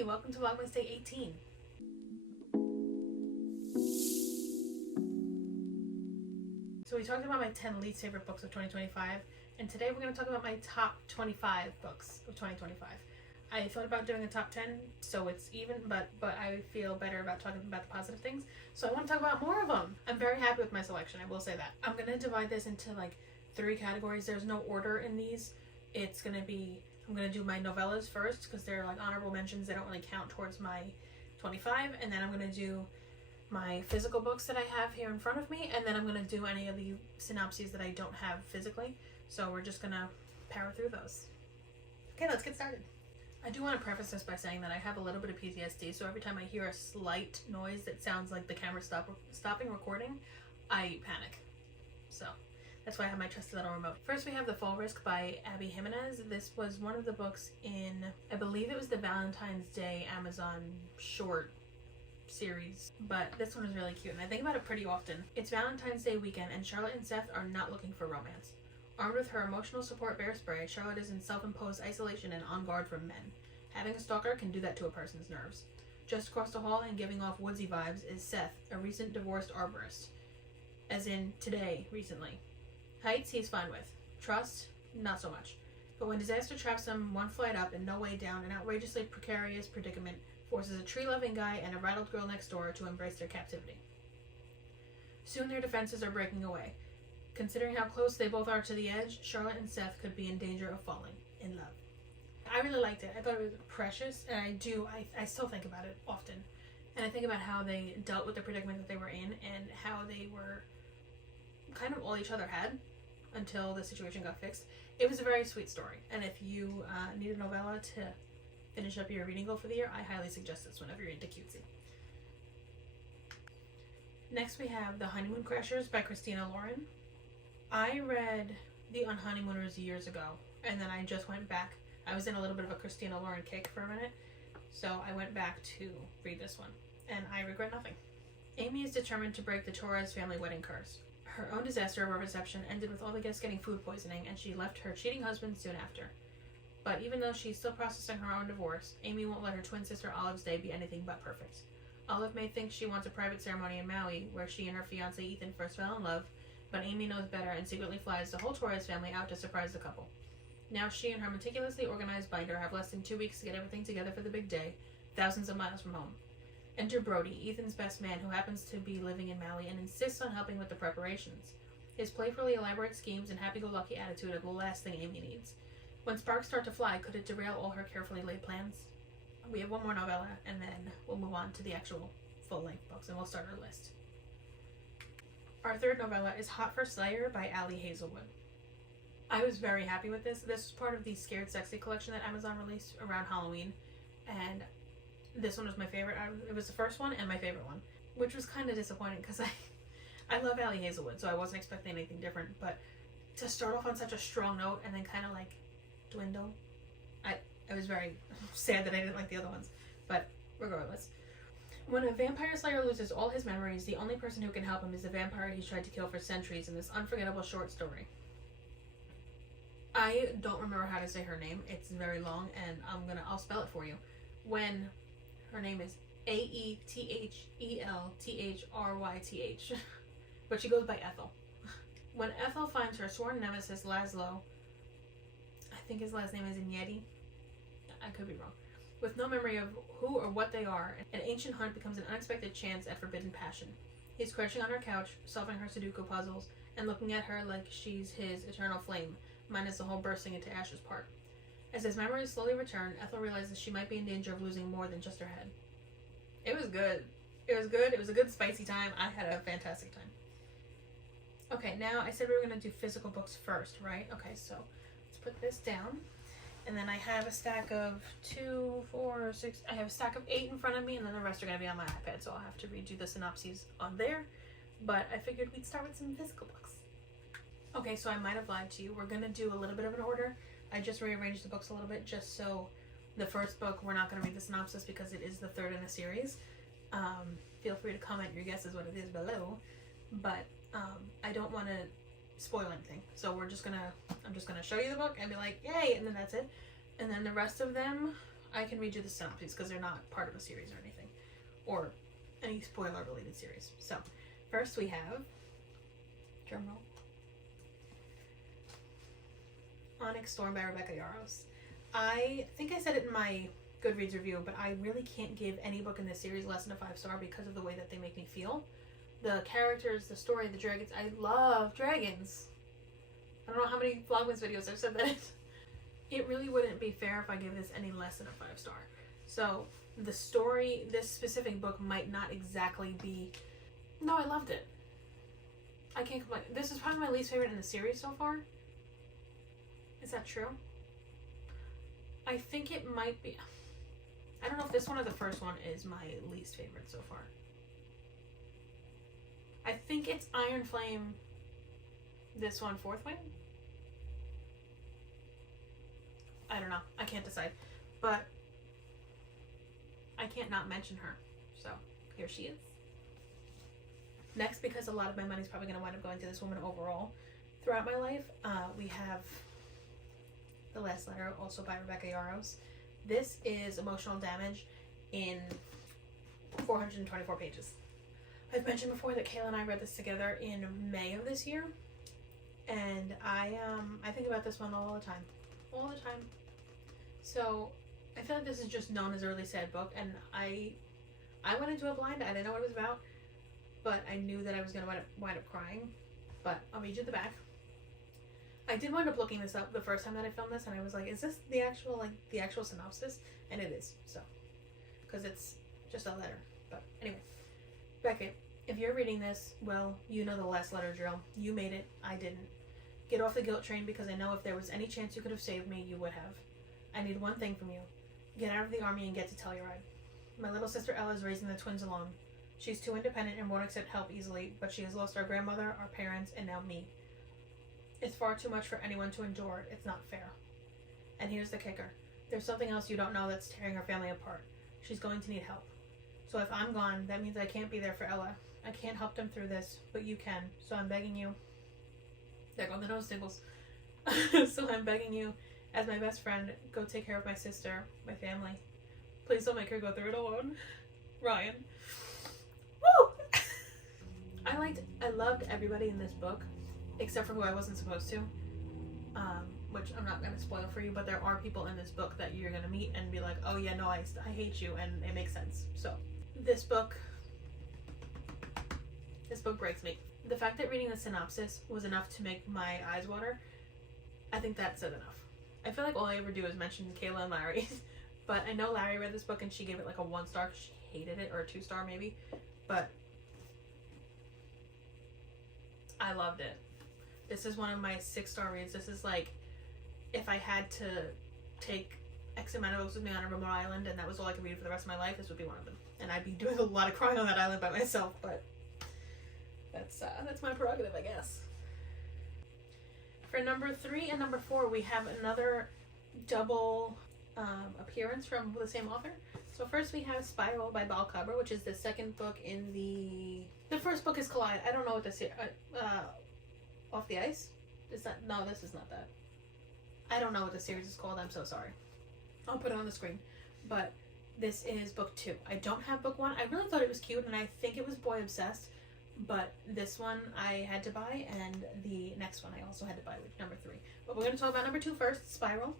Hi, welcome to Vlogmas Day 18. So we talked about my 10 least favorite books of 2025, and today we're going to talk about my top 25 books of 2025. I thought about doing a top 10 so it's even, but I feel better about talking about the positive things, so I want to talk about more of them. I'm very happy with my selection, I will say that. I'm going to divide this into like 3 categories. There's no order in these. It's going to be, I'm going to do my novellas first because they're like honorable mentions. They don't really count towards my 25, and then I'm going to do my physical books that I have here in front of me, and then I'm going to do any of the synopses that I don't have physically. So we're just going to power through those. Okay, let's get started. I do want to preface this by saying that I have a little bit of PTSD, so every time I hear a slight noise that sounds like the camera stopping recording, I panic. So that's why I have my trusty little remote. First we have The Fall Risk by Abby Jimenez. This was one of the books in, I believe it was the Valentine's Day Amazon short series, but this one is really cute and I think about it pretty often. It's Valentine's Day weekend and Charlotte and Seth are not looking for romance. Armed with her emotional support bear spray, Charlotte is in self-imposed isolation and on guard from men. Having a stalker can do that to a person's nerves. Just across the hall and giving off woodsy vibes is Seth, a recent divorced arborist. As in, today, recently. Heights, he's fine with. Trust, not so much. But when disaster traps him one flight up and no way down, an outrageously precarious predicament forces a tree-loving guy and a rattled girl next door to embrace their captivity. Soon their defenses are breaking away. Considering how close they both are to the edge, Charlotte and Seth could be in danger of falling in love. I really liked it. I thought it was precious, and I still think about it often. And I think about how they dealt with the predicament that they were in and how they were kind of all each other had until the situation got fixed. It was a very sweet story, and if you need a novella to finish up your reading goal for the year, I highly suggest this whenever you're into cutesy. Next we have The Honeymoon Crashers by Christina Lauren. I read The Unhoneymooners years ago, and then I just went back. I was in a little bit of a Christina Lauren kick for a minute, so I went back to read this one, and I regret nothing. Amy is determined to break the Torres family wedding curse. Her own disaster of a reception ended with all the guests getting food poisoning, and she left her cheating husband soon after. But even though she's still processing her own divorce, Amy won't let her twin sister Olive's day be anything but perfect. Olive may think she wants a private ceremony in Maui, where she and her fiancé Ethan first fell in love, but Amy knows better and secretly flies the whole Torres family out to surprise the couple. Now she and her meticulously organized binder have less than 2 weeks to get everything together for the big day, thousands of miles from home. Enter Brody, Ethan's best man, who happens to be living in Maui and insists on helping with the preparations. His playfully elaborate schemes and happy-go-lucky attitude are the last thing Amy needs. When sparks start to fly, could it derail all her carefully laid plans? We have one more novella, and then we'll move on to the actual full-length books, and we'll start our list. Our third novella is Hot for Slayer by Allie Hazelwood. I was very happy with this. This was part of the Scared Sexy collection that Amazon released around Halloween, and this one was my favorite. It was the first one and my favorite one, which was kind of disappointing because I love Allie Hazelwood, so I wasn't expecting anything different, but to start off on such a strong note and then kind of like dwindle, I was very sad that I didn't like the other ones, but regardless. When a vampire slayer loses all his memories, the only person who can help him is the vampire he's tried to kill for centuries in this unforgettable short story. I don't remember how to say her name. It's very long, and I'll spell it for you. When her name is Aethelthyth, but she goes by Ethel. When Ethel finds her sworn nemesis Laszlo, I think his last name is Inyeti, I could be wrong, with no memory of who or what they are, an ancient hunt becomes an unexpected chance at forbidden passion. He's crouching on her couch, solving her Sudoku puzzles, and looking at her like she's his eternal flame, minus the whole bursting into ashes part. As his memories slowly return, Ethel realizes she might be in danger of losing more than just her head. It was good. It was good. It was a good spicy time. I had a fantastic time. Okay, now I said we were going to do physical books first, right? Okay, so let's put this down. And then I have a stack of 2, 4, 6, I have a stack of 8 in front of me, and then the rest are going to be on my iPad, so I'll have to read you the synopses on there. But I figured we'd start with some physical books. Okay, so I might have lied to you. We're going to do a little bit of an order. I just rearranged the books a little bit just so the first book, we're not going to read the synopsis because it is the third in the series. Feel free to comment your guesses what it is below, but I don't want to spoil anything. So I'm just gonna show you the book and be like, yay, and then that's it. And then the rest of them, I can read you the synopses because they're not part of a series or anything, or any spoiler related series. So first we have, drumroll, Onyx Storm by Rebecca Yarros. I think I said it in my Goodreads review, but I really can't give any book in this series less than a 5-star because of the way that they make me feel. The characters, the story, the dragons. I love dragons. I don't know how many Vlogmas videos I've said that. It really wouldn't be fair if I give this any less than a 5-star. So the story, this specific book might not exactly be... No, I loved it. I can't complain. This is probably my least favorite in the series so far. Is that true? I think it might be... I don't know if this one or the first one is my least favorite so far. I think it's Iron Flame, this one, Fourth Wing? I don't know. I can't decide. But I can't not mention her. So here she is. Next, because a lot of my money's probably going to wind up going to this woman overall throughout my life, we have The Last Letter, also by Rebecca Yarros. This is emotional damage in 424 pages. I've mentioned before that Kayla and I read this together in May of this year, and I think about this one all the time. All the time. So I feel like this is just known as a really sad book, and I went into it blind. I didn't know what it was about, but I knew that I was going to wind up crying. But I'll read you the back. I did wind up looking this up the first time that I filmed this, and I was like, is this the actual synopsis? And it is, so. Because it's just a letter. But anyway. Beckett, if you're reading this, well, you know the last letter drill. You made it. I didn't. Get off the guilt train, because I know if there was any chance you could have saved me, you would have. I need one thing from you. Get out of the army and get to Telluride. My little sister Ella is raising the twins alone. She's too independent and won't accept help easily, but she has lost our grandmother, our parents, and now me. It's far too much for anyone to endure. It's not fair. And here's the kicker. There's something else you don't know that's tearing our family apart. She's going to need help. So if I'm gone, that means I can't be there for Ella. I can't help them through this, but you can. So I'm begging you. There go the nose tickles. So I'm begging you, as my best friend, go take care of my sister, my family. Please don't make her go through it alone. Ryan. Woo! I loved everybody in this book, except for who I wasn't supposed to. Which I'm not going to spoil for you, but there are people in this book that you're going to meet and be like, oh yeah, no, I hate you, and it makes sense. So, this book breaks me. The fact that reading the synopsis was enough to make my eyes water, I think that said enough. I feel like all I ever do is mention Kayla and Larry, but I know Larry read this book and she gave it like a 1-star because she hated it, or a 2-star maybe, but I loved it. This is one of my 6-star reads. This is like, if I had to take X amount of books with me on a remote island and that was all I could read for the rest of my life, this would be one of them. And I'd be doing a lot of crying on that island by myself, but that's my prerogative, I guess. For number 3 and number 4, we have another double appearance from the same author. So first we have Spiral by Bal Cubber, which is the second book in the first book is Collide. I don't know what this Off the Ice? Is that? No, this is not that. I don't know what the series is called. I'm so sorry. I'll put it on the screen. But this is book 2. I don't have book 1. I really thought it was cute, and I think it was boy obsessed. But this one I had to buy, and the next one I also had to buy, with number 3. But we're going to talk about number 2 first, Spiral.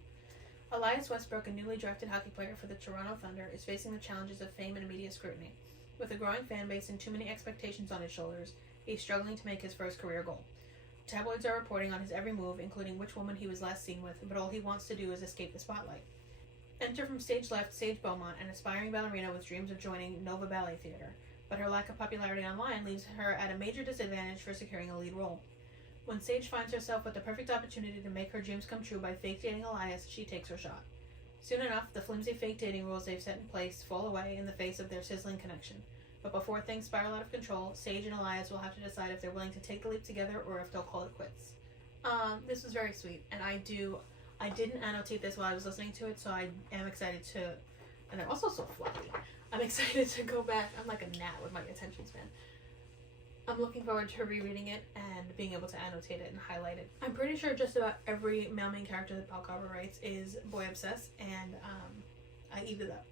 Elias Westbrook, a newly drafted hockey player for the Toronto Thunder, is facing the challenges of fame and immediate scrutiny. With a growing fan base and too many expectations on his shoulders, he's struggling to make his first career goal. Tabloids are reporting on his every move, including which woman he was last seen with, but all he wants to do is escape the spotlight. Enter from stage left Sage Beaumont, an aspiring ballerina with dreams of joining Nova Ballet Theatre, but her lack of popularity online leaves her at a major disadvantage for securing a lead role. When Sage finds herself with the perfect opportunity to make her dreams come true by fake dating Elias, she takes her shot. Soon enough, the flimsy fake dating rules they've set in place fall away in the face of their sizzling connection. But before things spiral out of control, Sage and Elias will have to decide if they're willing to take the leap together or if they'll call it quits. This was very sweet, and I didn't annotate this while I was listening to it, so I am excited to, and I'm also so fluffy. I'm excited to go back. I'm like a gnat with my attention span. I'm looking forward to rereading it and being able to annotate it and highlight it. I'm pretty sure just about every male main character that Bal Cubber writes is boy obsessed, and I eat it up.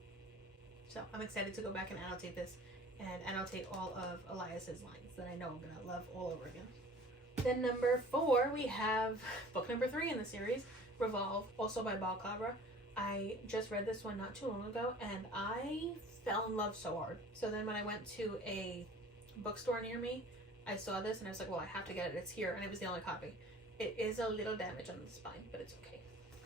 So I'm excited to go back and annotate this and annotate all of Elias's lines that I know I'm gonna love all over again. Then number 4, we have book number 3 in the series, Revolve, also by Balcabra. I just read this one not too long ago, and I fell in love so hard. So then when I went to a bookstore near me, I saw this and I was like, well, I have to get it. It's here, and it was the only copy. It is a little damage on the spine, but it's okay.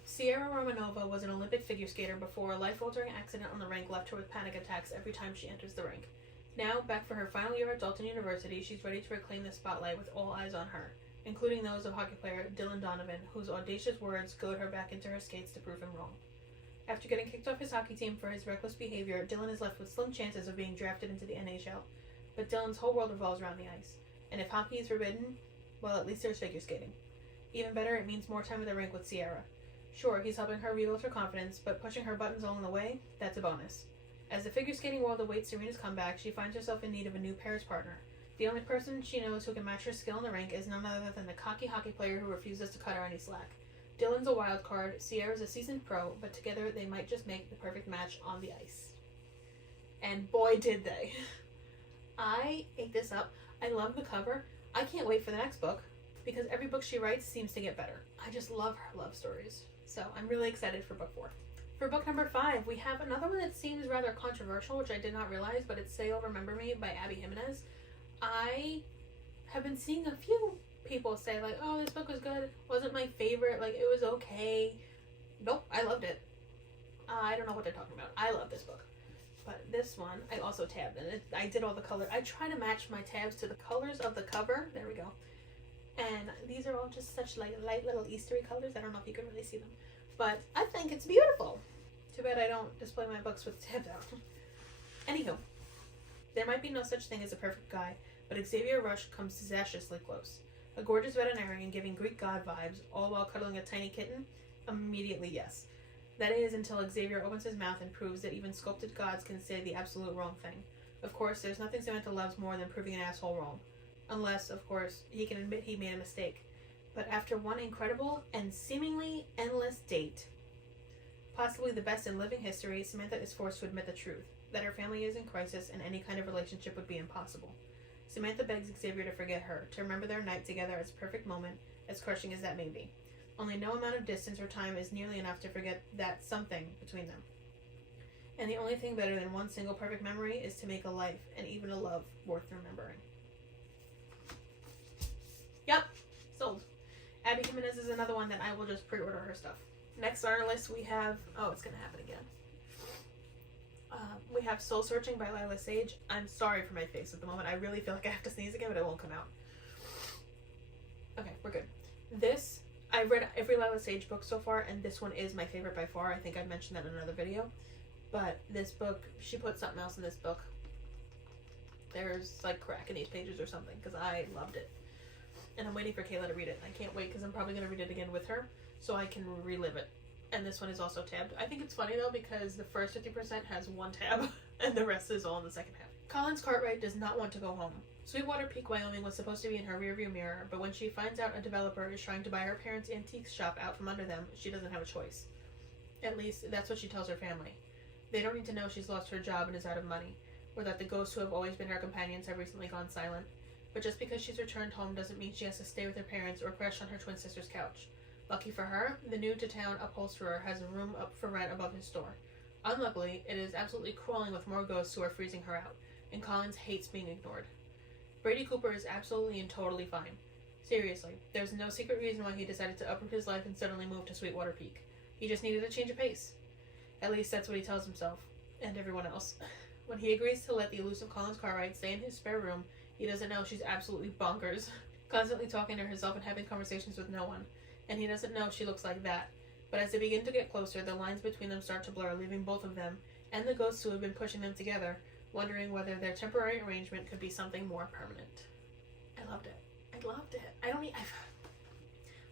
Sierra Romanova was an Olympic figure skater before a life-altering accident on the rink left her with panic attacks every time she enters the rink. Now, back for her final year at Dalton University, she's ready to reclaim the spotlight with all eyes on her, including those of hockey player Dylan Donovan, whose audacious words goad her back into her skates to prove him wrong. After getting kicked off his hockey team for his reckless behavior, Dylan is left with slim chances of being drafted into the NHL. But Dylan's whole world revolves around the ice, and if hockey is forbidden, well, at least there's figure skating. Even better, it means more time in the rink with Sierra. Sure, he's helping her rebuild her confidence, but pushing her buttons along the way, that's a bonus. As the figure skating world awaits Serena's comeback, she finds herself in need of a new pairs partner. The only person she knows who can match her skill in the rink is none other than the cocky hockey player who refuses to cut her any slack. Dylan's a wild card, Sierra's a seasoned pro, but together they might just make the perfect match on the ice. And boy did they. I ate this up. I love the cover. I can't wait for the next book, because every book she writes seems to get better. I just love her love stories. So I'm really excited for book 4. For book number 5, we have another one that seems rather controversial, which I did not realize, but it's Say You'll Remember Me by Abby Jimenez. I have been seeing a few people say, like, oh, this book was good, wasn't my favorite, like, it was okay. Nope, I loved it. I don't know what they're talking about. I love this book. But this one, I also tabbed, and I did all the color. I try to match my tabs to the colors of the cover. There we go. And these are all just such like light little Eastery colors. I don't know if you can really see them, but I think it's beautiful. Too bad I don't display my books with tabs out. Anywho, there might be no such thing as a perfect guy, but Xavier Rush comes disastrously close. A gorgeous veterinarian giving Greek god vibes, all while cuddling a tiny kitten? Immediately yes. That is, until Xavier opens his mouth and proves that even sculpted gods can say the absolute wrong thing. Of course, there's nothing Samantha loves more than proving an asshole wrong. Unless, of course, he can admit he made a mistake. But after one incredible and seemingly endless date, possibly the best in living history, Samantha is forced to admit the truth, that her family is in crisis and any kind of relationship would be impossible. Samantha begs Xavier to forget her, to remember their night together as a perfect moment, as crushing as that may be. Only no amount of distance or time is nearly enough to forget that something between them. And the only thing better than one single perfect memory is to make a life, and even a love, worth remembering. Yep, sold. Abby Jimenez is another one that I will just pre-order her stuff. Next on our list we have, oh, it's going to happen again. We have Soul Searching by Lila Sage. I'm sorry for my face at the moment. I really feel like I have to sneeze again, but it won't come out. Okay, we're good. This, I've read every Lila Sage book so far, and this one is my favorite by far. I think I mentioned that in another video. But this book, she put something else in this book. There's like crack in these pages or something, because I loved it. And I'm waiting for Kayla to read it. I can't wait, because I'm probably going to read it again with her, so I can relive it. And this one is also tabbed. I think it's funny though, because the first 50% has one tab, and the rest is all in the second half. Collins Cartwright does not want to go home. Sweetwater Peak, Wyoming was supposed to be in her rearview mirror, but when she finds out a developer is trying to buy her parents' antique shop out from under them, she doesn't have a choice. At least, that's what she tells her family. They don't need to know she's lost her job and is out of money, or that the ghosts who have always been her companions have recently gone silent. But just because she's returned home doesn't mean she has to stay with her parents or crash on her twin sister's couch. Lucky for her, the new-to-town upholsterer has a room up for rent above his store. Unluckily, it is absolutely crawling with more ghosts who are freezing her out, and Collins hates being ignored. Brady Cooper is absolutely and totally fine. Seriously, there's no secret reason why he decided to uproot his life and suddenly move to Sweetwater Peak. He just needed a change of pace. At least that's what he tells himself, and everyone else. When he agrees to let the elusive Collins Cartwright stay in his spare room, he doesn't know she's absolutely bonkers, constantly talking to herself and having conversations with no one. And he doesn't know she looks like that. But as they begin to get closer, the lines between them start to blur, leaving both of them, and the ghosts who have been pushing them together, wondering whether their temporary arrangement could be something more permanent. I loved it. I loved it.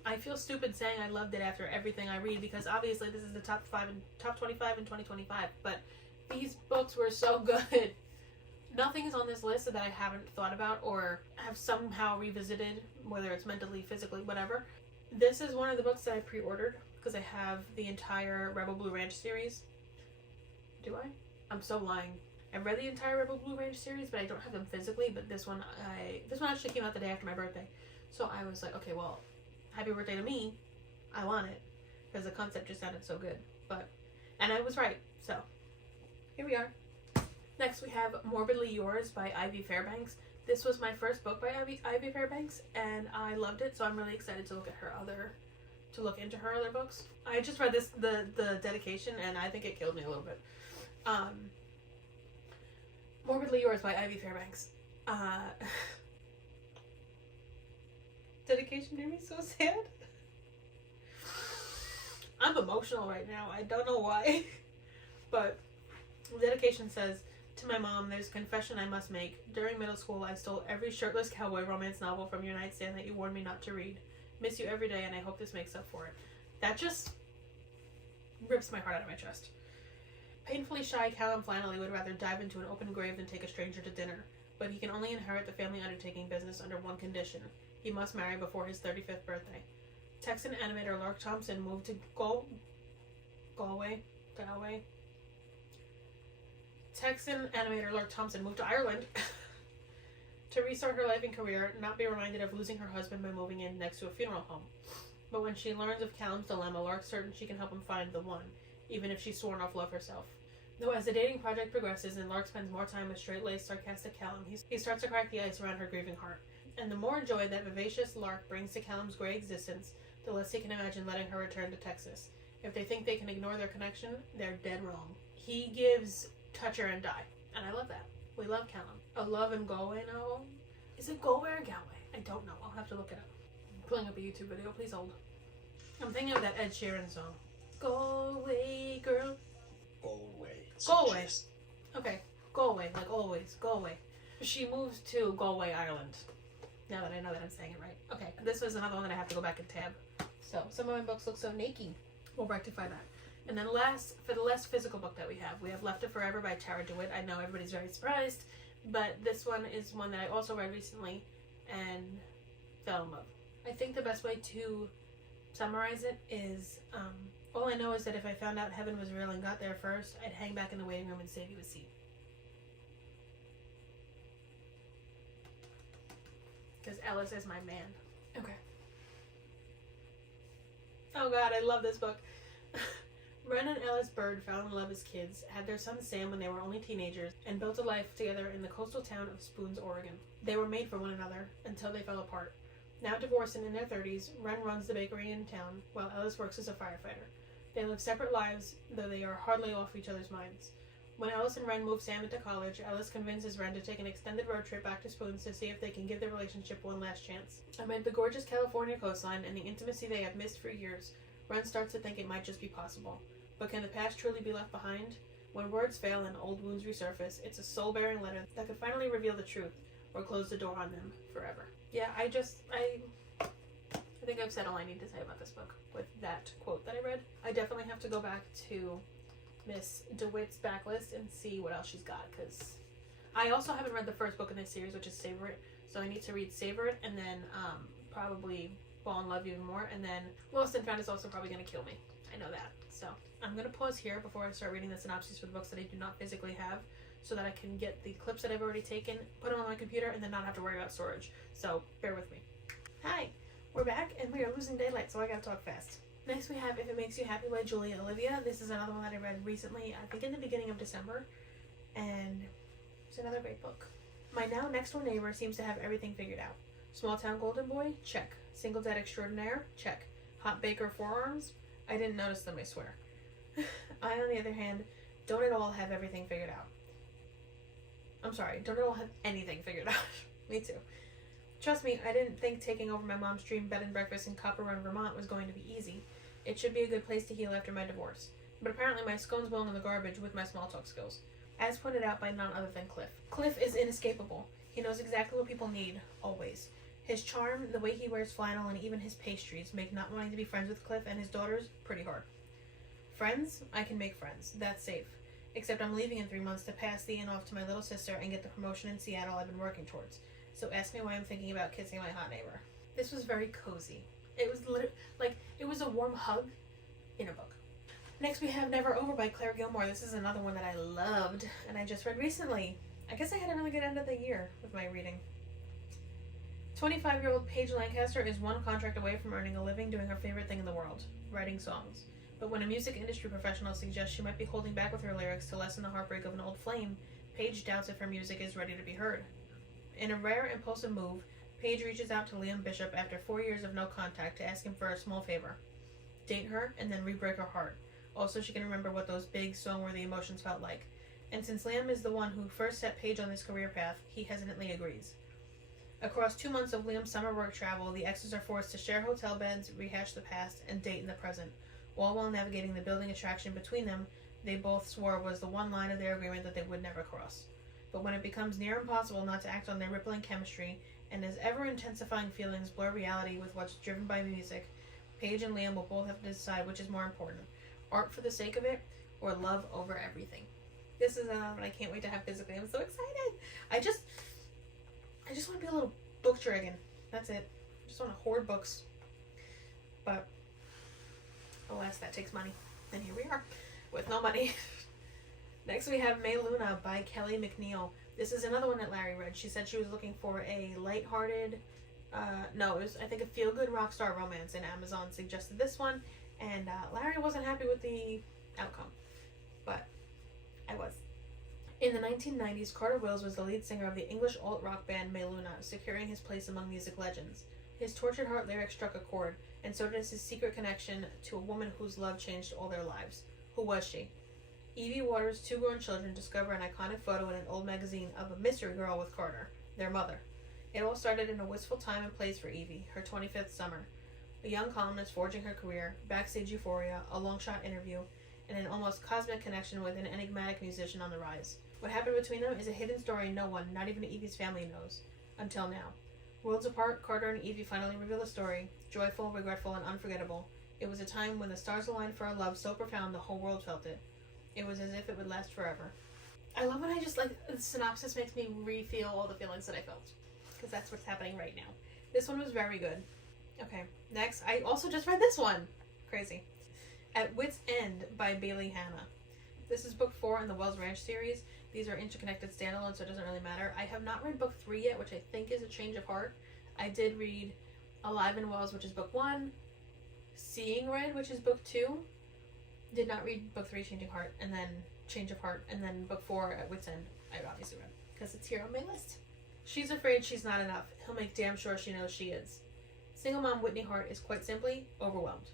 I feel stupid saying I loved it after everything I read, because obviously this is the top 25 in 2025, but these books were so good. Nothing is on this list that I haven't thought about or have somehow revisited, whether it's mentally, physically, whatever. This is one of the books that I pre-ordered because I have the entire Rebel Blue Ranch series. Do I? I'm so lying. I've read the entire Rebel Blue Range series, but I don't have them physically. But this one actually came out the day after my birthday, so I was like, okay, well, happy birthday to me. I want it because the concept just sounded so good. And I was right. So here we are. Next, we have Morbidly Yours by Ivy Fairbanks. This was my first book by Ivy Fairbanks, and I loved it. So I'm really excited to look into her other books. I just read the dedication, and I think it killed me a little bit. Morbidly Yours by Ivy Fairbanks. Dedication made me so sad. I'm emotional right now. I don't know why. But the dedication says, "To my mom, there's a confession I must make. During middle school, I stole every shirtless cowboy romance novel from your nightstand that you warned me not to read. Miss you every day, and I hope this makes up for it." That just rips my heart out of my chest. Painfully shy, Callum Flannelly would rather dive into an open grave than take a stranger to dinner. But he can only inherit the family undertaking business under one condition. He must marry before his 35th birthday. Texan animator Lark Thompson moved to Galway. Texan animator Lark Thompson moved to Ireland to restart her life and career, not be reminded of losing her husband by moving in next to a funeral home. But when she learns of Callum's dilemma, Lark's certain she can help him find the one, even if she's sworn off love herself. Though as the dating project progresses and Lark spends more time with straight-laced, sarcastic Callum, he starts to crack the ice around her grieving heart. And the more joy that vivacious Lark brings to Callum's grey existence, the less he can imagine letting her return to Texas. If they think they can ignore their connection, they're dead wrong. He gives touch her and die, and I love that. We love Callum. A Love in Galway novel? Is it Galway or Galway? I don't know. I'll have to look it up. I'm pulling up a YouTube video. Please hold. I'm thinking of that Ed Sheeran song. Galway girl. Galway. Okay. Galway, like always. Galway. She moves to Galway, Ireland. Now that I know that I'm saying it right. Okay. This was another one that I have to go back and tab. So, some of my books look so naked. We'll rectify that. And then for the last physical book that we have Left It Forever by Tara DeWitt. I know everybody's very surprised, but this one is one that I also read recently and fell in love. I think the best way to summarize it is, all I know is that if I found out heaven was real and got there first, I'd hang back in the waiting room and save you a seat. Because Ellis is my man. Okay. Oh god, I love this book. Ren and Ellis Bird fell in love as kids, had their son Sam when they were only teenagers, and built a life together in the coastal town of Spoons, Oregon. They were made for one another until they fell apart. Now divorced and in their 30s, Ren runs the bakery in town, while Ellis works as a firefighter. They live separate lives, though they are hardly off each other's minds. When Ellis and Ren move Sam into college, Ellis convinces Ren to take an extended road trip back to Spoons to see if they can give their relationship one last chance. Amid the gorgeous California coastline and the intimacy they have missed for years, Ren starts to think it might just be possible. But can the past truly be left behind? When words fail and old wounds resurface, it's a soul-bearing letter that could finally reveal the truth, or close the door on them forever. Yeah, I think I've said all I need to say about this book with that quote that I read. I definitely have to go back to Miss DeWitt's backlist and see what else she's got, because I also haven't read the first book in this series, which is Savor It, so I need to read Savor It, and then probably Fall in Love even more, and then Lost and Found is also probably going to kill me. I know that. So I'm going to pause here before I start reading the synopses for the books that I do not physically have, so that I can get the clips that I've already taken, put them on my computer, and then not have to worry about storage. So bear with me. Hi, we're back, and we are losing daylight, so I gotta talk fast. Next we have If It Makes You Happy by Julia Olivia. This is another one that I read recently, I think in the beginning of December, and it's another great book. My now next door neighbor seems to have everything figured out. Small town golden boy? Check. Single dad extraordinaire? Check. Hot baker forearms? I didn't notice them, I swear. I, on the other hand, don't at all have everything figured out. I'm sorry, don't at all have anything figured out. Me too. Trust me, I didn't think taking over my mom's dream bed and breakfast in Copper Run, Vermont was going to be easy. It should be a good place to heal after my divorce. But apparently my scones belong in the garbage with my small talk skills. As pointed out by none other than Cliff. Cliff is inescapable. He knows exactly what people need, always. His charm, the way he wears flannel, and even his pastries make not wanting to be friends with Cliff and his daughters pretty hard. Friends? I can make friends. That's safe. Except I'm leaving in 3 months to pass the inn off to my little sister and get the promotion in Seattle I've been working towards. So ask me why I'm thinking about kissing my hot neighbor. This was very cozy. It was literally, like, it was a warm hug in a book. Next we have Never Over by Claire Gilmore. This is another one that I loved and I just read recently. I guess I had a really good end of the year with my reading. 25-year-old Paige Lancaster is one contract away from earning a living doing her favorite thing in the world, writing songs. But when a music industry professional suggests she might be holding back with her lyrics to lessen the heartbreak of an old flame, Paige doubts if her music is ready to be heard. In a rare, impulsive move, Paige reaches out to Liam Bishop after 4 years of no contact to ask him for a small favor. Date her and then re-break her heart. Also, she can remember what those big, song-worthy emotions felt like. And since Liam is the one who first set Paige on this career path, he hesitantly agrees. Across 2 months of Liam's summer work travel, the exes are forced to share hotel beds, rehash the past, and date in the present, all while navigating the building attraction between them they both swore was the one line of their agreement that they would never cross. But when it becomes near impossible not to act on their rippling chemistry, and as ever-intensifying feelings blur reality with what's driven by music, Paige and Liam will both have to decide which is more important, art for the sake of it, or love over everything. This is what I can't wait to have physically. I'm so excited. I just want to be a little book dragon. That's it. I just want to hoard books. But alas, that takes money. And here we are with no money. Next we have May Luna by Kelly McNeil. This is another one that Larry read. She said she was looking for a lighthearted, it was, I think, a feel-good rock star romance, and Amazon suggested this one, and Larry wasn't happy with the outcome, but I was. In the 1990s, Carter Wills was the lead singer of the English alt-rock band May Luna, securing his place among music legends. His tortured heart lyric struck a chord, and so does his secret connection to a woman whose love changed all their lives. Who was she? Evie Waters' 2 grown children discover an iconic photo in an old magazine of a mystery girl with Carter, their mother. It all started in a wistful time and place for Evie, her 25th summer. A young columnist forging her career, backstage euphoria, a long-shot interview, and an almost cosmic connection with an enigmatic musician on the rise. What happened between them is a hidden story no one, not even Evie's family, knows. Until now. Worlds apart, Carter and Evie finally reveal a story, joyful, regretful, and unforgettable. It was a time when the stars aligned for a love so profound the whole world felt it. It was as if it would last forever. I love when the synopsis makes me re-feel all the feelings that I felt. Because that's what's happening right now. This one was very good. Okay, next, I also just read this one. Crazy. At Wit's End by Bailey Hanna. This is book 4 in the Wells Ranch series. These are interconnected standalone, so it doesn't really matter. I have not read book 3 yet, which I think is A Change of Heart. I did read Alive in Wells, which is book 1. Seeing Red, which is book 2. Did not read book 3, Changing Heart, and then Change of Heart, and then book 4 at Wit's End. I obviously read, because it's here on my list. She's afraid she's not enough. He'll make damn sure she knows she is. Single mom Whitney Hart is quite simply overwhelmed.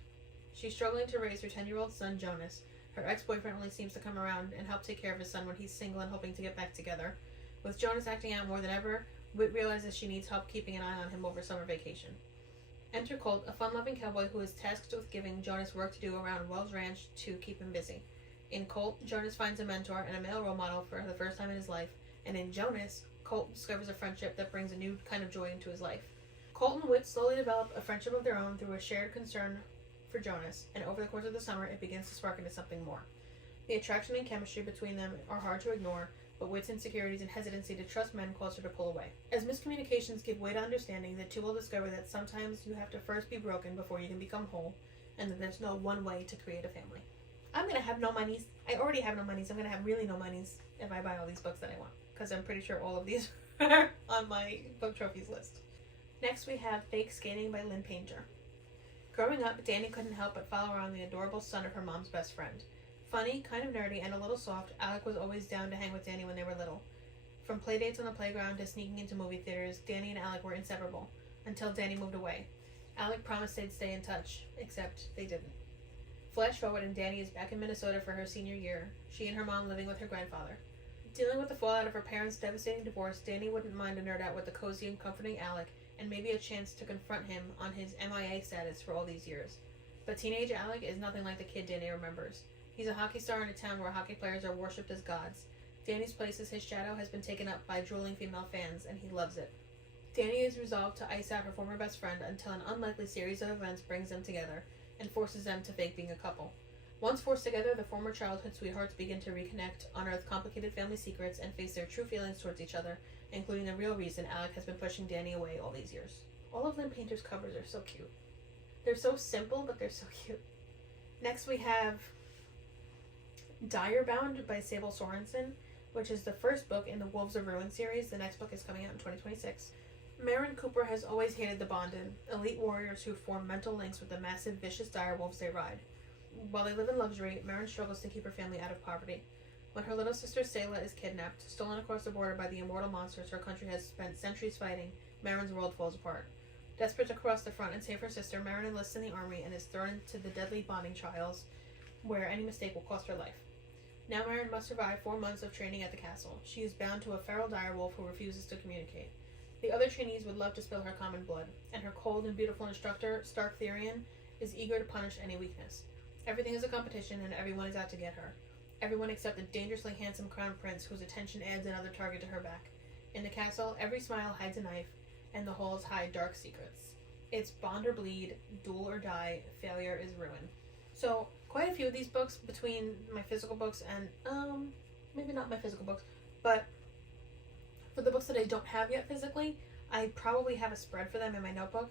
She's struggling to raise her 10-year-old son, Jonas. Her ex-boyfriend only seems to come around and help take care of his son when he's single and hoping to get back together. With Jonas acting out more than ever, Whit realizes she needs help keeping an eye on him over summer vacation. Enter Colt, a fun-loving cowboy who is tasked with giving Jonas work to do around Wells Ranch to keep him busy. In Colt, Jonas finds a mentor and a male role model for the first time in his life, and in Jonas, Colt discovers a friendship that brings a new kind of joy into his life. Colt and Whit slowly develop a friendship of their own through a shared concern for Jonas, and over the course of the summer, it begins to spark into something more. The attraction and chemistry between them are hard to ignore, but Whit's insecurities and hesitancy to trust men cause her to pull away. As miscommunications give way to understanding, the two will discover that sometimes you have to first be broken before you can become whole, and that there's no one way to create a family. I'm gonna have no monies. I already have no monies. I'm gonna have really no monies if I buy all these books that I want, because I'm pretty sure all of these are on my book trophies list. Next we have Fake Skating by Lynn Painter. Growing up, Danny couldn't help but follow around the adorable son of her mom's best friend. Funny, kind of nerdy, and a little soft, Alec was always down to hang with Danny when they were little. From playdates on the playground to sneaking into movie theaters, Danny and Alec were inseparable, until Danny moved away. Alec promised they'd stay in touch, except they didn't. Flash forward and Danny is back in Minnesota for her senior year, she and her mom living with her grandfather. Dealing with the fallout of her parents' devastating divorce, Danny wouldn't mind a nerd out with the cozy and comforting Alec, and maybe a chance to confront him on his MIA status for all these years. But teenage Alec is nothing like the kid Danny remembers. He's a hockey star in a town where hockey players are worshipped as gods. Danny's place as his shadow has been taken up by drooling female fans, and he loves it. Danny is resolved to ice out her former best friend until an unlikely series of events brings them together and forces them to fake being a couple. Once forced together, the former childhood sweethearts begin to reconnect, unearth complicated family secrets, and face their true feelings towards each other, including the real reason Alec has been pushing Danny away all these years. All of Lynn Painter's covers are so cute. They're so simple, but they're so cute. Next we have Direbound by Sable Sorensen, which is the first book in the Wolves of Ruin series. The next book is coming out in 2026. Marin Cooper has always hated the Bonded, elite warriors who form mental links with the massive, vicious direwolves they ride. While they live in luxury, Marin struggles to keep her family out of poverty. When her little sister Sayla is kidnapped, stolen across the border by the immortal monsters her country has spent centuries fighting, Marin's world falls apart. Desperate to cross the front and save her sister, Marin enlists in the army and is thrown into the deadly bonding trials, where any mistake will cost her life. Now Marin must survive 4 months of training at the castle. She is bound to a feral direwolf who refuses to communicate. The other trainees would love to spill her common blood, and her cold and beautiful instructor, Stark Therian, is eager to punish any weakness. Everything is a competition, and everyone is out to get her. Everyone except the dangerously handsome crown prince, whose attention adds another target to her back. In the castle, every smile hides a knife, and the halls hide dark secrets. It's bond or bleed, duel or die, failure is ruin. So, quite a few of these books, between my physical books and, maybe not my physical books, but for the books that I don't have yet physically, I probably have a spread for them in my notebook.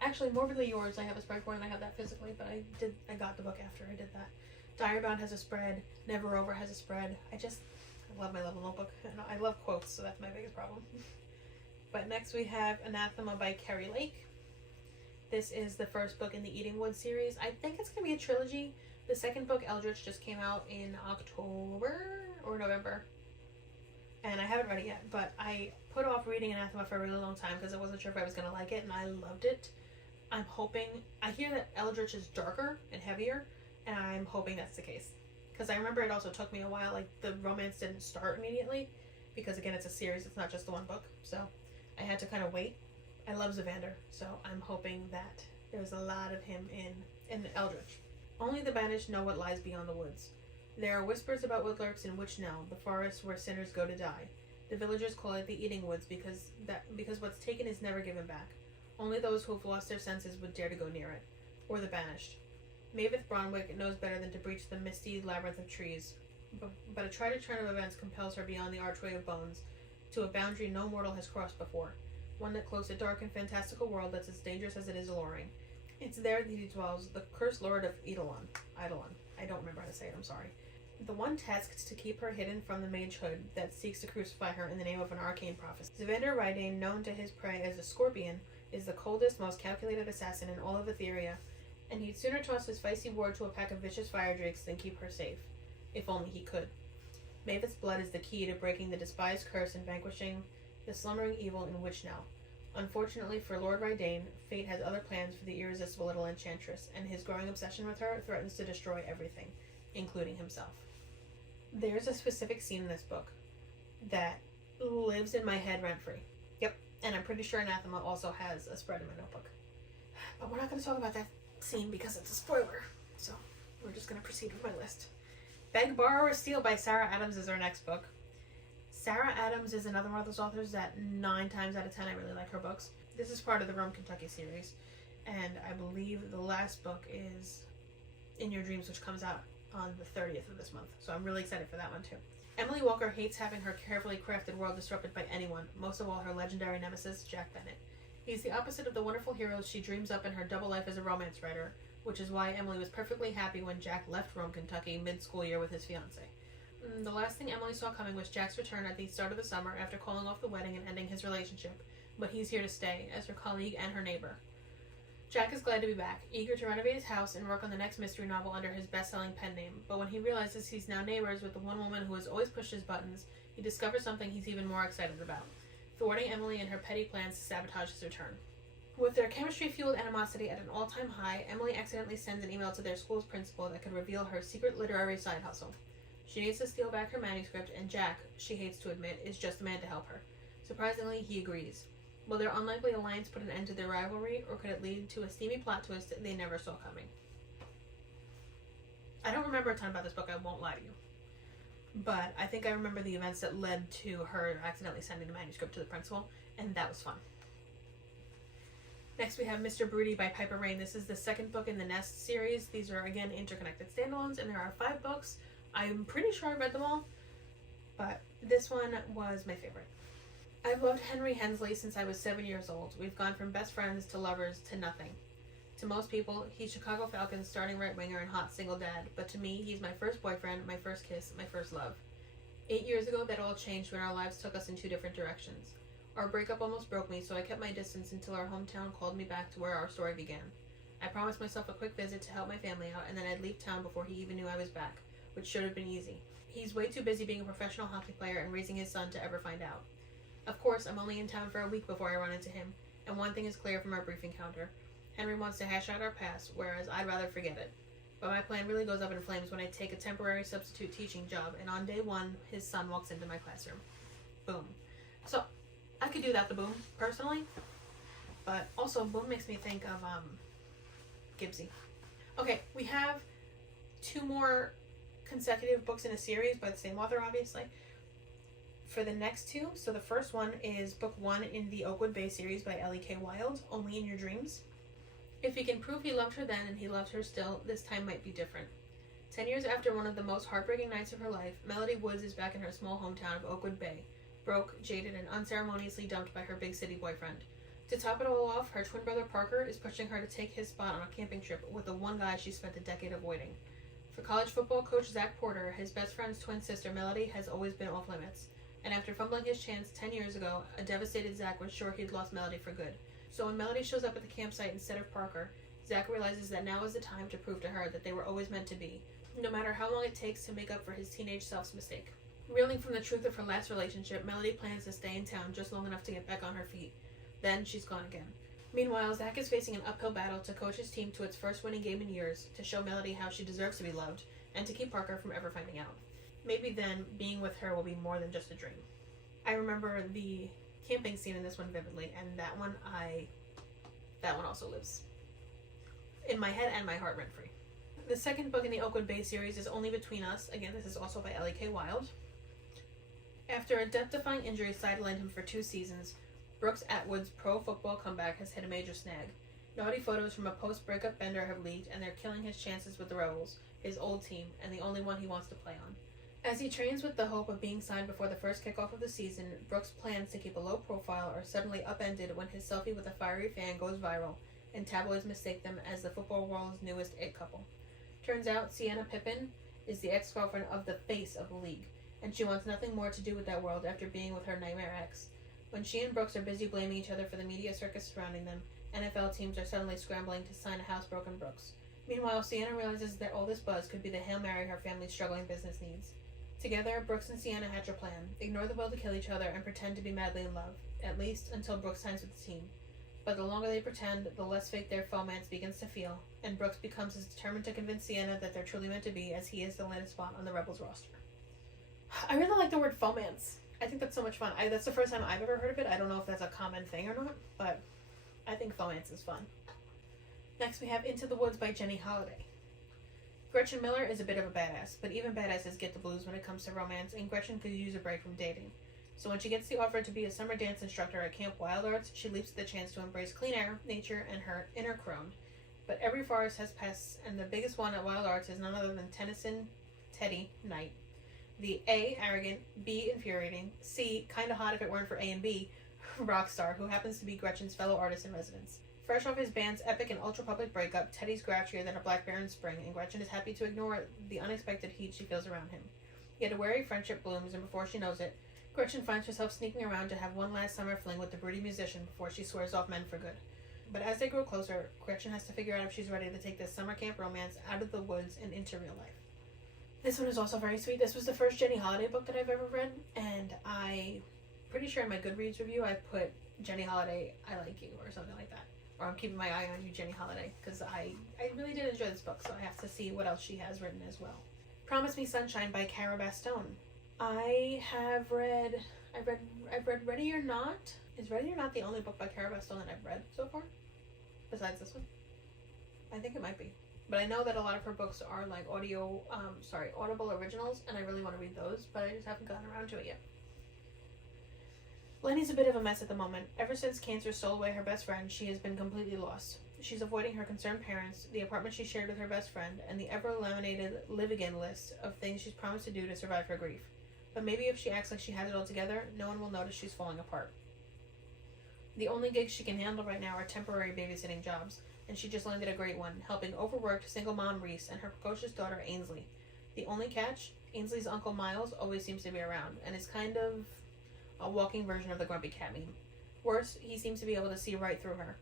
Actually, Morbidly Yours, I have a spread for, and I have that physically, but I got the book after I did that. Direbound has a spread. Never Over has a spread. I love my little notebook. I love quotes, so that's my biggest problem. But next we have Anathema by Carrie Lake. This is the first book in the Eating Wood series. I think it's going to be a trilogy. The second book, Eldritch, just came out in October or November. And I haven't read it yet, but I put off reading Anathema for a really long time because I wasn't sure if I was going to like it, and I loved it. I'm hoping... I hear that Eldritch is darker and heavier, and I'm hoping that's the case. Because I remember it also took me a while, like, the romance didn't start immediately, because, again, it's a series, it's not just the one book, so I had to kind of wait. I love Zavander, so I'm hoping that there's a lot of him in Eldritch. Only the banished know what lies beyond the woods. There are whispers about woodlurks in Witchnell, the forest where sinners go to die. The villagers call it the Eating Woods because what's taken is never given back. Only those who have lost their senses would dare to go near it. Or the banished. Mavis Bronwick knows better than to breach the misty labyrinth of trees, but a tried turn of events compels her beyond the archway of bones, to a boundary no mortal has crossed before, one that cloaks a dark and fantastical world that's as dangerous as it is alluring. It's there that he dwells, the cursed lord of Eidolon. I don't remember how to say it, I'm sorry. The one tasked to keep her hidden from the mage hood that seeks to crucify her in the name of an arcane prophecy. Zavander Rydane, known to his prey as the Scorpion, is the coldest, most calculated assassin in all of Etheria, and he'd sooner toss his feisty ward to a pack of vicious fire drakes than keep her safe. If only he could. Mavis' blood is the key to breaking the despised curse and vanquishing the slumbering evil in Witchnell. Unfortunately for Lord Rydane, fate has other plans for the irresistible little enchantress, and his growing obsession with her threatens to destroy everything, including himself. There's a specific scene in this book that lives in my head rent-free. Yep, and I'm pretty sure Anathema also has a spread in my notebook. But we're not going to talk about that scene because it's a spoiler, so we're just going to proceed with my list. Beg, Borrow, or Steal by Sarah Adams is our next book. Sarah Adams is another one of those authors that 9 times out of 10 I really like her books. This is part of the Rome, Kentucky series, and I believe the last book is In Your Dreams, which comes out on the 30th of this month, so I'm really excited for that one too. Emily Walker hates having her carefully crafted world disrupted by anyone, most of all her legendary nemesis, Jack Bennett. He's the opposite of the wonderful heroes she dreams up in her double life as a romance writer, which is why Emily was perfectly happy when Jack left Rome, Kentucky mid-school year with his fiancée. The last thing Emily saw coming was Jack's return at the start of the summer after calling off the wedding and ending his relationship, but he's here to stay, as her colleague and her neighbor. Jack is glad to be back, eager to renovate his house and work on the next mystery novel under his best-selling pen name, but when he realizes he's now neighbors with the one woman who has always pushed his buttons, he discovers something he's even more excited about, thwarting Emily and her petty plans to sabotage his return. With their chemistry-fueled animosity at an all-time high, Emily accidentally sends an email to their school's principal that could reveal her secret literary side hustle. She needs to steal back her manuscript, and Jack, she hates to admit, is just the man to help her. Surprisingly, he agrees. Will their unlikely alliance put an end to their rivalry, or could it lead to a steamy plot twist they never saw coming? I don't remember a ton about this book, I won't lie to you. But I think I remember the events that led to her accidentally sending the manuscript to the principal, and that was fun. Next we have Mr. Broody by Piper Rain. This is the second book in the Nest series. These are, again, interconnected standalones, and there are 5 books. I'm pretty sure I read them all, but this one was my favorite. I've loved Henry Hensley since I was 7 years old. We've gone from best friends to lovers to nothing. To most people, he's Chicago Falcons starting right winger and hot single dad, but to me, he's my first boyfriend, my first kiss, my first love. 8 years ago, that all changed when our lives took us in two different directions. Our breakup almost broke me, so I kept my distance until our hometown called me back to where our story began. I promised myself a quick visit to help my family out, and then I'd leave town before he even knew I was back, which should have been easy. He's way too busy being a professional hockey player and raising his son to ever find out. Of course, I'm only in town for a week before I run into him, and one thing is clear from our brief encounter. Henry wants to hash out our past, whereas I'd rather forget it. But my plan really goes up in flames when I take a temporary substitute teaching job, and on day one, his son walks into my classroom. Boom. So, I could do that to Boom, personally, but also Boom makes me think of, Gibbsy. Okay, we have 2 more consecutive books in a series by the same author, obviously, for the next 2. So the first one is book 1 in the Oakwood Bay series by L.E.K. Wild, Only in Your Dreams. If he can prove he loved her then and he loves her still, this time might be different. 10 years after one of the most heartbreaking nights of her life, Melody Woods is back in her small hometown of Oakwood Bay, broke, jaded, and unceremoniously dumped by her big city boyfriend. To top it all off, her twin brother Parker is pushing her to take his spot on a camping trip with the one guy she spent a decade avoiding. For college football coach Zach Porter, his best friend's twin sister Melody has always been off limits. And after fumbling his chance 10 years ago, a devastated Zach was sure he'd lost Melody for good. So when Melody shows up at the campsite instead of Parker, Zach realizes that now is the time to prove to her that they were always meant to be, no matter how long it takes to make up for his teenage self's mistake. Reeling from the truth of her last relationship, Melody plans to stay in town just long enough to get back on her feet. Then she's gone again. Meanwhile, Zach is facing an uphill battle to coach his team to its first winning game in years, to show Melody how she deserves to be loved, and to keep Parker from ever finding out. Maybe then, being with her will be more than just a dream. I remember the camping scene in this one vividly, and that one also lives in my head and my heart rent-free. The second book in the Oakwood Bay series is Only Between Us. Again, this is also by L.E.K. Wild. After a death-defying injury sidelined him for 2 seasons, Brooks Atwood's pro football comeback has hit a major snag. Naughty photos from a post-breakup bender have leaked, and they're killing his chances with the Rebels, his old team, and the only one he wants to play on. As he trains with the hope of being signed before the first kickoff of the season, Brooks plans to keep a low profile or suddenly upended when his selfie with a fiery fan goes viral, and tabloids mistake them as the football world's newest it couple. Turns out Sienna Pippen is the ex-girlfriend of the face of the league, and she wants nothing more to do with that world after being with her nightmare ex. When she and Brooks are busy blaming each other for the media circus surrounding them, NFL teams are suddenly scrambling to sign a housebroken Brooks. Meanwhile, Sienna realizes that all this buzz could be the Hail Mary her family's struggling business needs. Together, Brooks and Sienna hatch a plan, ignore the will to kill each other, and pretend to be madly in love, at least until Brooks signs with the team. But the longer they pretend, the less fake their romance begins to feel, and Brooks becomes as determined to convince Sienna that they're truly meant to be as he is to land a spot on the Rebels roster. I really like the word romance. I think that's so much fun. That's the first time I've ever heard of it. I don't know if that's a common thing or not, but I think romance is fun. Next we have Into the Woods by Jenny Holiday. Gretchen Miller is a bit of a badass, but even badasses get the blues when it comes to romance, and Gretchen could use a break from dating. So when she gets the offer to be a summer dance instructor at Camp Wild Arts, she leaps at the chance to embrace clean air, nature, and her inner crone. But every forest has pests, and the biggest one at Wild Arts is none other than Tennyson Teddy Knight. The A, arrogant, B, infuriating, C, kinda hot if it weren't for A and B, rock star, who happens to be Gretchen's fellow artist in residence. Fresh off his band's epic and ultra-public breakup, Teddy's grouchier than a black bear in spring, and Gretchen is happy to ignore the unexpected heat she feels around him. Yet a wary friendship blooms, and before she knows it, Gretchen finds herself sneaking around to have one last summer fling with the broody musician before she swears off men for good. But as they grow closer, Gretchen has to figure out if she's ready to take this summer camp romance out of the woods and into real life. This one is also very sweet. This was the first Jenny Holiday book that I've ever read, and I'm pretty sure in my Goodreads review I put Jenny Holiday, I like you, or something like that. Or I'm keeping my eye on you, Jenny Holiday, because I really did enjoy this book, so I have to see what else she has written as well. Promise Me Sunshine by Cara Bastone. I've read Ready or Not. Is Ready or Not the only book by Cara Bastone that I've read so far? Besides this one? I think it might be. But I know that a lot of her books are like Audible originals, and I really want to read those, but I just haven't gotten around to it yet. Lenny's a bit of a mess at the moment. Ever since cancer stole away her best friend, she has been completely lost. She's avoiding her concerned parents, the apartment she shared with her best friend, and the ever-laminated live-again list of things she's promised to do to survive her grief. But maybe if she acts like she has it all together, no one will notice she's falling apart. The only gigs she can handle right now are temporary babysitting jobs, and she just landed a great one, helping overworked single mom Reese and her precocious daughter Ainsley. The only catch, Ainsley's uncle Miles always seems to be around, and is kind of a walking version of the grumpy cat meme. Worse, he seems to be able to see right through her.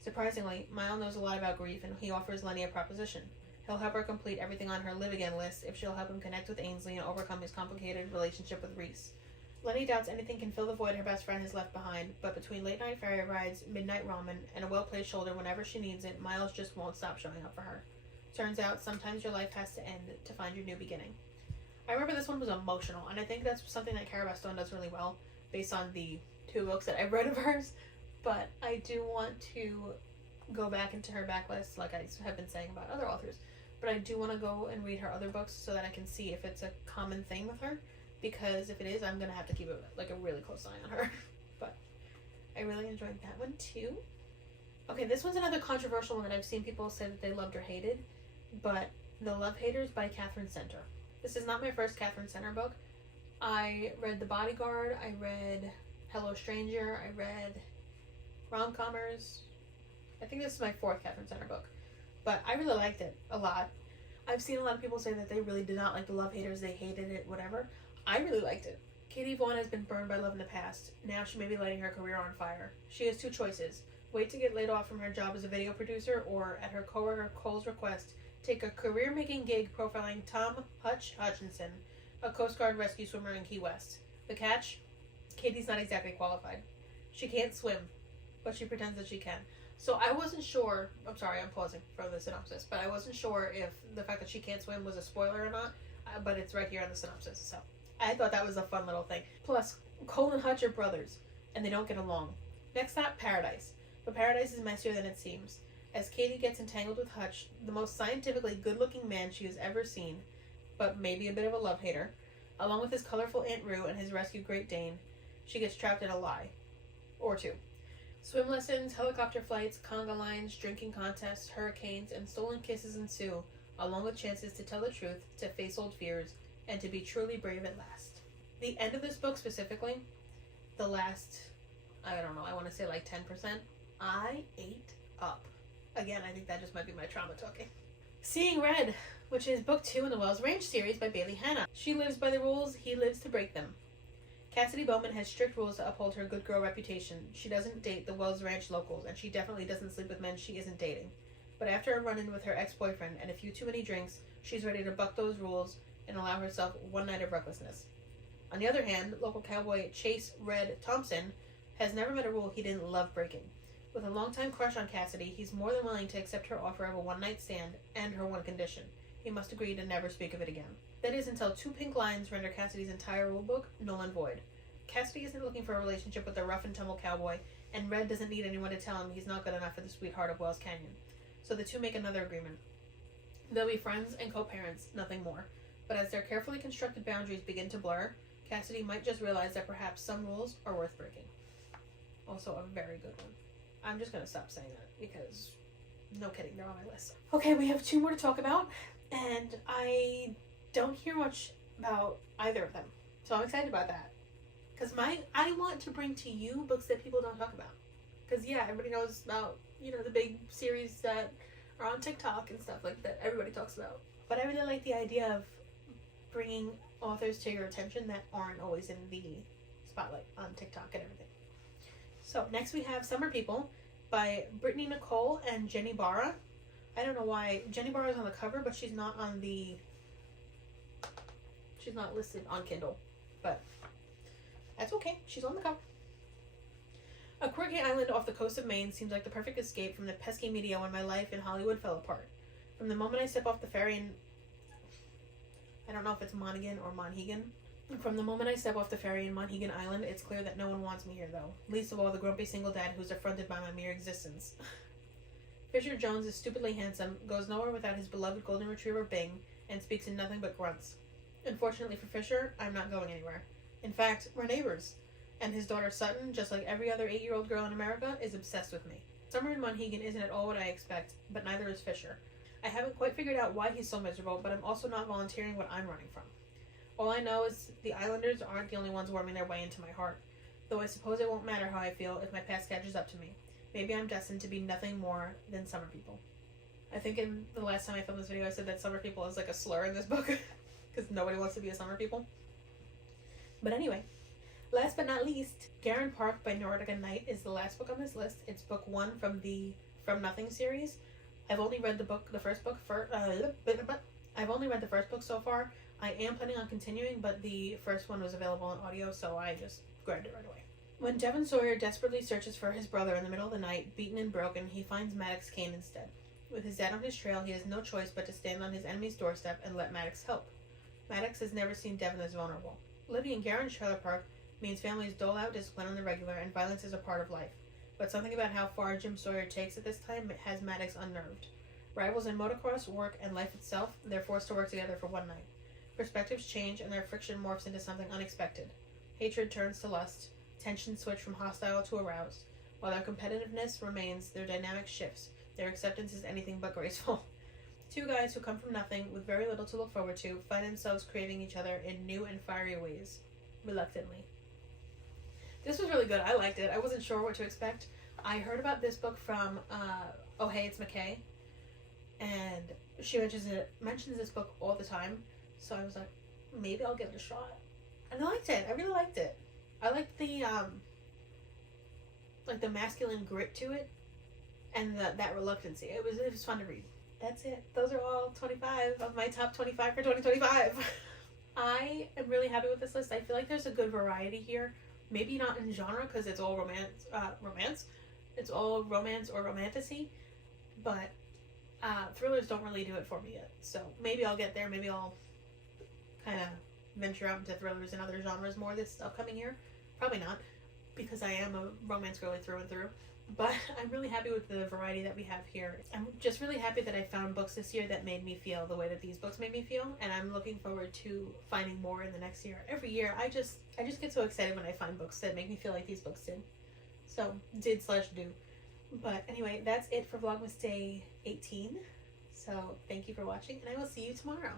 Surprisingly, Miles knows a lot about grief, and he offers Lenny a proposition. He'll help her complete everything on her live again list if she'll help him connect with Ainsley and overcome his complicated relationship with Reese. Lenny doubts anything can fill the void her best friend has left behind, but between late-night ferry rides, midnight ramen, and a well-placed shoulder whenever she needs it, Miles just won't stop showing up for her. Turns out, sometimes your life has to end to find your new beginning. I remember this one was emotional, and I think that's something that Cara Stone does really well, based on the 2 books that I've read of hers, but I do want to go back into her backlist, like I have been saying about other authors, but I do want to go and read her other books so that I can see if it's a common thing with her. Because if it is, I'm going to have to keep a really close eye on her. But I really enjoyed that one too. Okay, this one's another controversial one that I've seen people say that they loved or hated. But The Love Haters by Catherine Center. This is not my first Catherine Center book. I read The Bodyguard. I read Hello Stranger. I read Rom-Commers. I think this is my 4th Catherine Center book. But I really liked it a lot. I've seen a lot of people say that they really did not like The Love Haters. They hated it, whatever. I really liked it. Katie Vaughn has been burned by love in the past. Now she may be lighting her career on fire. She has 2 choices. Wait to get laid off from her job as a video producer, or, at her coworker Cole's request, take a career-making gig profiling Tom Hutchinson, a Coast Guard rescue swimmer in Key West. The catch? Katie's not exactly qualified. She can't swim, but she pretends that she can. So I wasn't sure, I'm sorry, I'm pausing for the synopsis, but I wasn't sure if the fact that she can't swim was a spoiler or not, but it's right here on the synopsis, so I thought that was a fun little thing. Plus, Cole and Hutch are brothers, and they don't get along. Next stop, Paradise. But Paradise is messier than it seems. As Katie gets entangled with Hutch, the most scientifically good-looking man she has ever seen, but maybe a bit of a love-hater, along with his colorful Aunt Rue and his rescued Great Dane, she gets trapped in a lie. Or 2. Swim lessons, helicopter flights, conga lines, drinking contests, hurricanes, and stolen kisses ensue, along with chances to tell the truth, to face old fears, and to be truly brave at last. The end of this book specifically, the last, I don't know, I want to say like 10%, I ate up. Again, I think that just might be my trauma talking. Seeing Red, which is book 2 in the Wells Range series by Bailey Hanna. She lives by the rules, he lives to break them. Cassidy Bowman has strict rules to uphold her good girl reputation. She doesn't date the Wells Ranch locals, and she definitely doesn't sleep with men she isn't dating. But after a run-in with her ex-boyfriend and a few too many drinks, she's ready to buck those rules and allow herself one night of recklessness. On the other hand, local cowboy Chase Red Thompson has never met a rule he didn't love breaking. With a longtime crush on Cassidy, he's more than willing to accept her offer of a one-night stand and her one condition. He must agree to never speak of it again. That is until 2 pink lines render Cassidy's entire rulebook null and void. Cassidy isn't looking for a relationship with a rough-and-tumble cowboy, and Red doesn't need anyone to tell him he's not good enough for the sweetheart of Wells Canyon. So the 2 make another agreement. They'll be friends and co-parents, nothing more. But as their carefully constructed boundaries begin to blur, Cassidy might just realize that perhaps some rules are worth breaking. Also a very good one. I'm just going to stop saying that because, no kidding, they're on my list. Okay, we have 2 more to talk about, and I don't hear much about either of them. So I'm excited about that. Because I want to bring to you books that people don't talk about. Because, yeah, everybody knows about, the big series that are on TikTok and stuff like that everybody talks about. But I really like the idea of bringing authors to your attention that aren't always in the spotlight on TikTok and everything. So, next we have Summer People by Brittany Nicole and Jenny Barra. I don't know why Jenny Barra is on the cover, but she's not listed on Kindle. But that's okay. She's on the cover. A quirky island off the coast of Maine seems like the perfect escape from the pesky media when my life in Hollywood fell apart. From the moment I step off the ferry in... I don't know if it's Monaghan or Monhegan. From the moment I step off the ferry in Monhegan Island, it's clear that no one wants me here, though. Least of all the grumpy single dad who's affronted by my mere existence. Fisher Jones is stupidly handsome, goes nowhere without his beloved golden retriever Bing, and speaks in nothing but grunts. Unfortunately for Fisher, I'm not going anywhere. In fact, we're neighbors. And his daughter Sutton, just like every other 8-year-old girl in America, is obsessed with me. Summer in Monhegan isn't at all what I expect, but neither is Fisher. I haven't quite figured out why he's so miserable, but I'm also not volunteering what I'm running from. All I know is the Islanders aren't the only ones warming their way into my heart, though I suppose it won't matter how I feel if my past catches up to me. Maybe I'm destined to be nothing more than summer people. I think in the last time I filmed this video, I said that summer people is like a slur in this book because nobody wants to be a summer people. But anyway, last but not least, Garen Park by Nordica Knight is the last book on this list. It's book 1 from the From Nothing series. I've only read the first book so far. I am planning on continuing, but the first one was available on audio, so I just grabbed it right away. When Devon Sawyer desperately searches for his brother in the middle of the night, beaten and broken, he finds Maddox Kane instead. With his dad on his trail, he has no choice but to stand on his enemy's doorstep and let Maddox help. Maddox has never seen Devon as vulnerable. Living in Garen's trailer park means families dole out discipline on the regular, and violence is a part of life. But something about how far Jim Sawyer takes at this time has Maddox unnerved. Rivals in motocross, work, and life itself, they're forced to work together for one night. Perspectives change, and their friction morphs into something unexpected. Hatred turns to lust, tensions switch from hostile to aroused. While their competitiveness remains, their dynamic shifts. Their acceptance is anything but graceful. Two guys who come from nothing, with very little to look forward to, find themselves craving each other in new and fiery ways. Reluctantly. This was really good. I liked it. I wasn't sure what to expect. I heard about this book from Oh Hey It's McKay, and she mentions this book all the time, so I was like, maybe I'll give it a shot. And I liked it. I really liked it. I liked the like the masculine grit to it, and that reluctancy. It was fun to read. That's it. Those are all 25 of my top 25 for 2025. I am really happy with this list. I feel like there's a good variety here. Maybe not in genre because it's all romance. It's all romance or romantasy, but thrillers don't really do it for me yet. So maybe I'll get there. Maybe I'll kind of venture out into thrillers and other genres more this upcoming year. Probably not, because I am a romance girly through and through. But I'm really happy with the variety that we have here. I'm just really happy that I found books this year that made me feel the way that these books made me feel, and I'm looking forward to finding more in the next year. Every year, I just get so excited when I find books that make me feel like these books did. So, do. But anyway, that's it for Vlogmas Day 18. So, thank you for watching, and I will see you tomorrow.